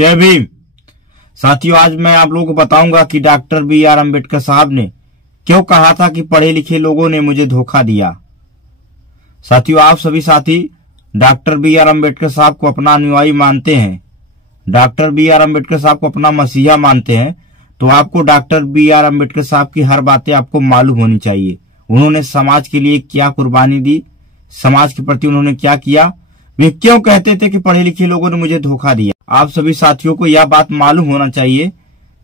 जय भीम। साथियों, आज मैं आप लोगों को बताऊंगा कि डॉक्टर BR अम्बेडकर साहब ने क्यों कहा था कि पढ़े लिखे लोगों ने मुझे धोखा दिया। साथियों, आप सभी साथी डॉक्टर BR अम्बेडकर साहब को अपना अनुयायी मानते हैं, डॉक्टर BR अम्बेडकर साहब को अपना मसीहा मानते हैं, तो आपको डॉक्टर BR अम्बेडकर साहब की हर बातें आपको मालूम होनी चाहिए। उन्होंने समाज के लिए क्या कुर्बानी दी, समाज के प्रति उन्होंने क्या किया, वे क्यों कहते थे कि पढ़े लिखे लोगों ने मुझे धोखा दिया। आप सभी साथियों को यह बात मालूम होना चाहिए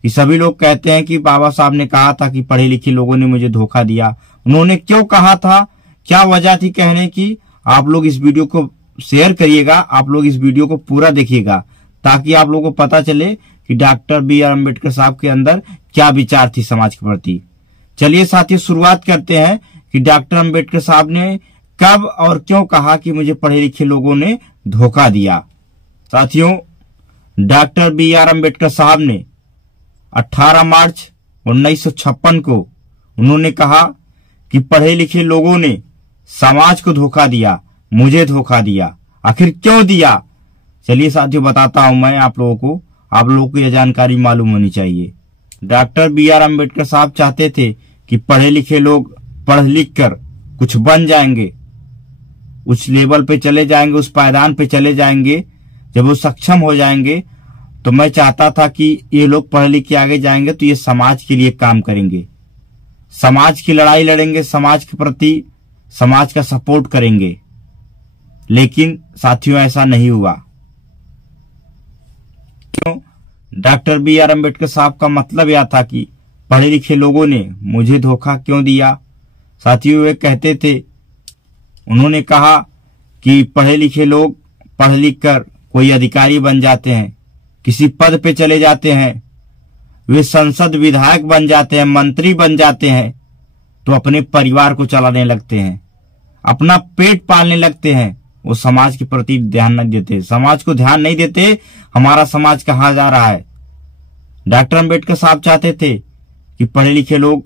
कि सभी लोग कहते हैं कि बाबा साहब ने कहा था कि पढ़े लिखे लोगों ने मुझे धोखा दिया। उन्होंने क्यों कहा था, क्या वजह थी कहने की। आप लोग इस वीडियो को शेयर करिएगा, आप लोग इस वीडियो को पूरा देखिएगा ताकि आप लोगों को पता चले कि डॉक्टर BR अम्बेडकर साहब के अंदर क्या विचार थी समाज के प्रति। चलिए साथियों, शुरुआत करते हैं कि डॉक्टर अम्बेडकर साहब ने कब और क्यों कहा कि मुझे पढ़े लिखे लोगों ने धोखा दिया। साथियों, डॉक्टर BR अम्बेडकर साहब ने 18 मार्च 1956 को उन्होंने कहा कि पढ़े लिखे लोगों ने समाज को धोखा दिया, मुझे धोखा दिया। आखिर क्यों दिया, चलिए साथियों बताता हूं मैं आप लोगों को। आप लोगों को यह जानकारी मालूम होनी चाहिए। डॉक्टर BR अम्बेडकर साहब चाहते थे कि पढ़े लिखे लोग पढ़ लिख कर कुछ बन जाएंगे, उस लेवल पे चले जाएंगे, उस पायदान पे चले जाएंगे। जब वो सक्षम हो जाएंगे तो मैं चाहता था कि ये लोग पढ़ लिख के आगे जाएंगे तो ये समाज के लिए काम करेंगे, समाज की लड़ाई लड़ेंगे, समाज के प्रति समाज का सपोर्ट करेंगे। लेकिन साथियों, ऐसा नहीं हुआ। क्यों? डॉक्टर BR अम्बेडकर साहब का मतलब यह था कि पढ़े लिखे लोगों ने मुझे धोखा क्यों दिया। साथियों, वे कहते थे, उन्होंने कहा कि पढ़े लिखे लोग पढ़ लिख कर कोई अधिकारी बन जाते हैं, किसी पद पे चले जाते हैं, वे संसद विधायक बन जाते हैं, मंत्री बन जाते हैं, तो अपने परिवार को चलाने लगते हैं, अपना पेट पालने लगते हैं। वो समाज के प्रति ध्यान नहीं देते, समाज को ध्यान नहीं देते। हमारा समाज कहाँ जा रहा है। डॉक्टर अम्बेडकर साहब चाहते थे कि पढ़े लिखे लोग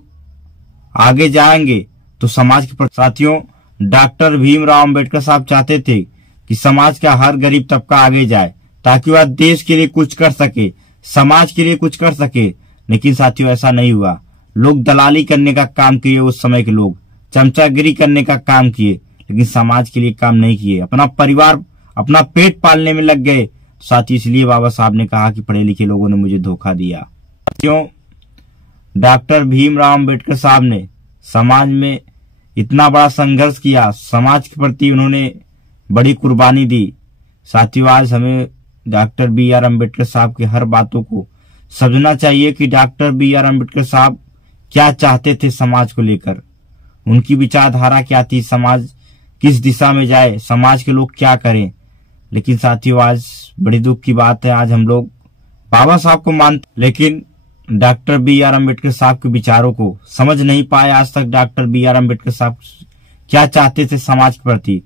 आगे जाएंगे तो समाज के प्रति। साथियों, डॉक्टर भीमराव अम्बेडकर साहब चाहते थे कि समाज का हर गरीब तबका आगे जाए ताकि वह देश के लिए कुछ कर सके, समाज के लिए कुछ कर सके। लेकिन साथियों, ऐसा नहीं हुआ। लोग दलाली करने का काम किए, उस समय के लोग चमचागिरी करने का काम किए, लेकिन समाज के लिए काम नहीं किए। अपना परिवार, अपना पेट पालने में लग गए। साथ ही इसलिए बाबा साहब ने कहा कि पढ़े लिखे लोगों ने मुझे धोखा दिया। क्यों? डॉक्टर भीमराव अम्बेडकर साहब ने समाज में इतना बड़ा संघर्ष किया, समाज के प्रति उन्होंने बड़ी कुर्बानी दी। साथियों, आज हमें डॉक्टर BR अम्बेडकर साहब की हर बातों को समझना चाहिए कि डॉक्टर BR अम्बेडकर साहब क्या चाहते थे समाज को लेकर, उनकी विचारधारा क्या थी, समाज किस दिशा में जाए, समाज के लोग क्या करें। लेकिन साथियों, आज बड़ी दुख की बात है, आज हम लोग बाबा साहब को मानते, लेकिन डॉक्टर BR अम्बेडकर साहब के विचारों को समझ नहीं पाए। आज तक डॉक्टर BR अम्बेडकर साहब क्या चाहते थे समाज के प्रति।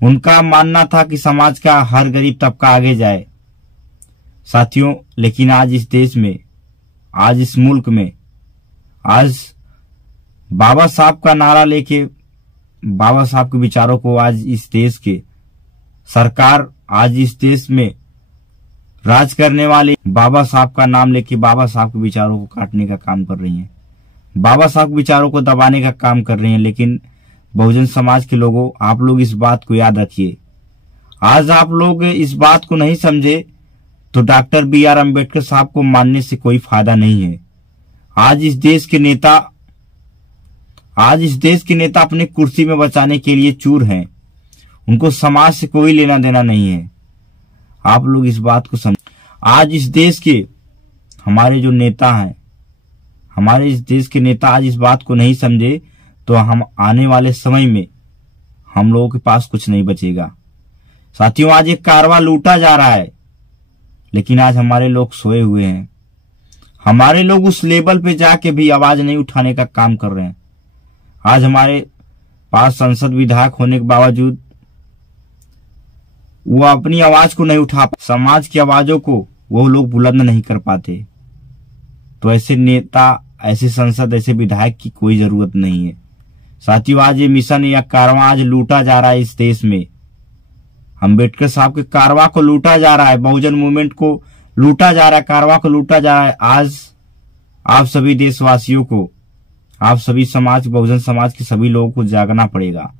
उनका मानना था कि समाज का हर गरीब तबका आगे जाए। साथियों, लेकिन आज इस देश में, आज इस मुल्क में, आज बाबा साहब का नारा लेके, बाबा साहब के विचारों को आज इस देश के सरकार, आज इस देश में राज करने वाले बाबा साहब का नाम लेके बाबा साहब के विचारों को काटने का काम कर रही हैं, बाबा साहब के विचारों को दबाने का काम कर रही हैं। लेकिन बहुजन समाज के लोगों, आप लोग इस बात को याद रखिए। आज आप लोग इस बात को नहीं समझे तो डॉक्टर BR अम्बेडकर साहब को मानने से कोई फायदा नहीं है। आज इस देश के नेता अपनी कुर्सी में बचाने के लिए चूर हैं, उनको समाज से कोई लेना देना नहीं है। आप लोग इस बात को समझ। आज इस देश के हमारे जो नेता हैं, हमारे इस देश के नेता आज इस बात को नहीं समझे तो हम आने वाले समय में हम लोगों के पास कुछ नहीं बचेगा। साथियों, आज एक कारवां लूटा जा रहा है, लेकिन आज हमारे लोग सोए हुए हैं। हमारे लोग उस लेवल पे जाके भी आवाज नहीं उठाने का काम कर रहे हैं। आज हमारे पास संसद विधायक होने के बावजूद वो अपनी आवाज को नहीं उठा, समाज की आवाजों को वो लोग बुलंद नहीं कर पाते। तो ऐसे नेता, ऐसे संसद, ऐसे विधायक की कोई जरूरत नहीं है। साथियों, आज ये मिशन या कारवां आज लूटा जा रहा है इस देश में। अम्बेडकर साहब के कारवां को लूटा जा रहा है, बहुजन मूवमेंट को लूटा जा रहा है, कारवां को लूटा जा रहा है। आज आप सभी देशवासियों को, आप सभी समाज, बहुजन समाज के सभी लोगों को जागना पड़ेगा,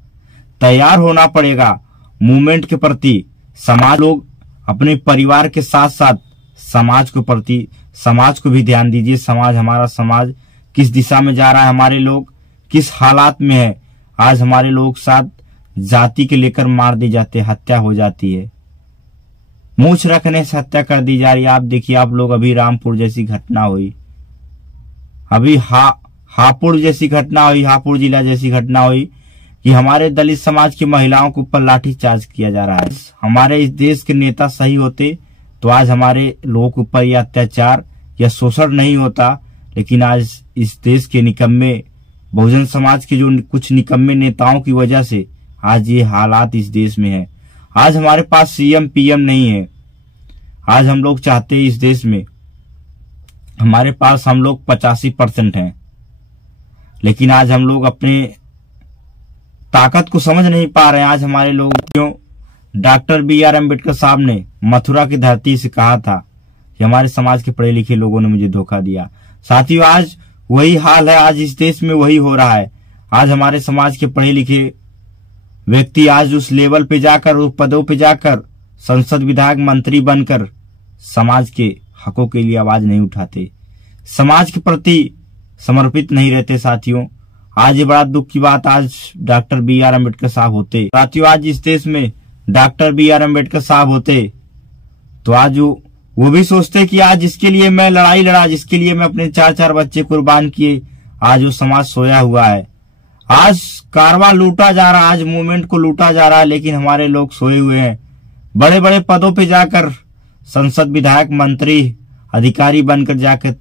तैयार होना पड़ेगा मूवमेंट के प्रति। समाज लोग अपने परिवार के साथ साथ समाज के प्रति, समाज को भी ध्यान दीजिए। समाज, हमारा समाज किस दिशा में जा रहा है, हमारे लोग किस हालात में है। आज हमारे लोग साथ जाति के लेकर मार दी जाते, हत्या हो जाती है, मूछ रखने से हत्या कर दी जा रही है। आप देखिए, आप लोग अभी रामपुर जैसी घटना हुई, अभी हापुड़ जैसी घटना हुई, हापुड़ जिला जैसी घटना हुई कि हमारे दलित समाज की महिलाओं के ऊपर लाठीचार्ज किया जा रहा है। हमारे इस देश के नेता सही होते तो आज हमारे लोगों के ऊपर यह अत्याचार या शोषण नहीं होता। लेकिन आज इस देश के निकम्मे, बहुजन समाज के जो कुछ निकम्मे नेताओं की वजह से आज ये हालात इस देश में है। आज हमारे पास सीएम पीएम नहीं है। आज हम लोग चाहते हैं इस देश में, हमारे पास हम लोग 85% हैं, लेकिन आज हम लोग अपने ताकत को समझ नहीं पा रहे हैं। आज हमारे लोग, क्यों डॉक्टर BR अम्बेडकर साहब ने मथुरा की धरती से कहा था कि हमारे समाज के पढ़े लिखे लोगों ने मुझे धोखा दिया। साथियों, आज वही हाल है, आज इस देश में वही हो रहा है। आज हमारे समाज के पढ़े लिखे व्यक्ति आज उस लेवल पे जाकर, उस पदों पे जाकर, संसद, विधायक, मंत्री बनकर समाज के हकों के लिए आवाज नहीं उठाते, समाज के प्रति समर्पित नहीं रहते। साथियों, आज ये बड़ा दुख की बात, आज डॉक्टर BR अम्बेडकर साहब होते, साथियों आज इस देश में डॉक्टर BR अम्बेडकर साहब होते तो आज वो भी सोचते कि आज जिसके लिए मैं लड़ाई लड़ा, जिसके लिए मैं अपने 4-4 बच्चे कुर्बान किए, आज वो समाज सोया हुआ है। आज कारवां लूटा जा रहा है, आज मूवमेंट को लूटा जा रहा है, लेकिन हमारे लोग सोए हुए हैं। बड़े बड़े पदों पे जाकर संसद, विधायक, मंत्री, अधिकारी बनकर जाकर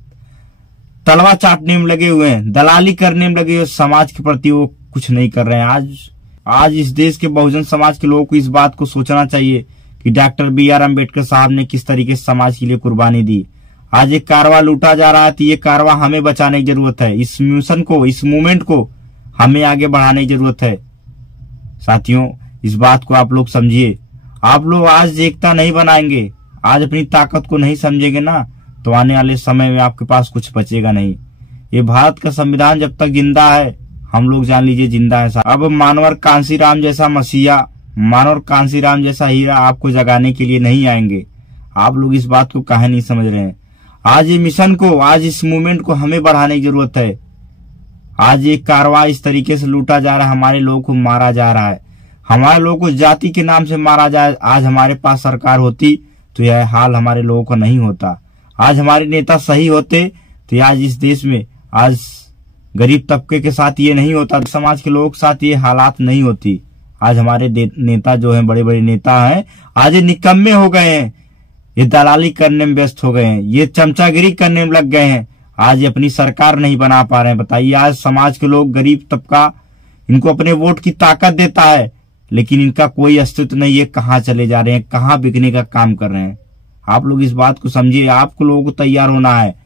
तलवा चाटने में लगे हुए हैं, दलाली करने में लगे हुए, समाज के प्रति वो कुछ नहीं कर रहे हैं। आज इस देश के बहुजन समाज के लोगों को इस बात को सोचना चाहिए कि डॉक्टर BR अम्बेडकर साहब ने किस तरीके से समाज के लिए कुर्बानी दी। आज एक कारवां लूटा जा रहा है तो ये कारवां हमें बचाने की जरूरत है। इस मिशन को, इस मूवमेंट को हमें आगे बढ़ाने की जरूरत है। साथियों, इस बात को आप लोग समझिए। आप लोग आज एकता नहीं बनाएंगे, आज अपनी ताकत को नहीं समझेंगे ना, तो आने वाले समय में आपके पास कुछ बचेगा नहीं। ये भारत का संविधान जब तक जिंदा है, हम लोग जान लीजिए जिंदा है। अब मानवर कांसीराम जैसा मसीहा, मानवर कांसीराम जैसा हीरा आपको जगाने के लिए नहीं आएंगे। आप लोग इस बात को काहे नहीं समझ रहे हैं। आज ये मिशन को, आज इस मूवमेंट को हमें बढ़ाने की जरूरत है। आज ये कारवां इस तरीके से लूटा जा रहा है, हमारे लोगों को मारा जा रहा है, हमारे लोगों को जाति के नाम से मारा जाए। आज हमारे पास सरकार होती तो यह हाल हमारे लोगों का नहीं होता। आज हमारे नेता सही होते तो आज इस देश में आज गरीब तबके के साथ ये नहीं होता, समाज के लोगों के साथ ये हालात नहीं होती। आज हमारे नेता जो हैं, बड़े बड़े नेता हैं, आज ये निकम्मे हो गए हैं, ये दलाली करने में व्यस्त हो गए हैं, ये चमचागिरी करने में लग गए हैं। आज ये अपनी सरकार नहीं बना पा रहे हैं। बताइए, आज समाज के लोग, गरीब तबका इनको अपने वोट की ताकत देता है, लेकिन इनका कोई अस्तित्व नहीं है। कहाँ चले जा रहे हैं, कहाँ बिकने का काम कर रहे हैं। आप लोग इस बात को समझिए, आपको लोगों को तैयार होना है।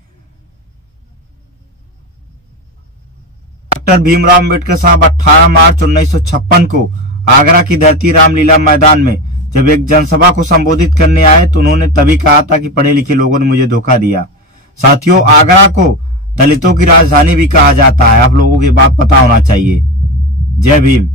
डॉक्टर भीमराव अम्बेडकर साहब 18 मार्च 1956 को आगरा की धरती रामलीला मैदान में जब एक जनसभा को संबोधित करने आए तो उन्होंने तभी कहा था कि पढ़े लिखे लोगों ने मुझे धोखा दिया। साथियों, आगरा को दलितों की राजधानी भी कहा जाता है, आप लोगों की बात पता होना चाहिए। जय भीम।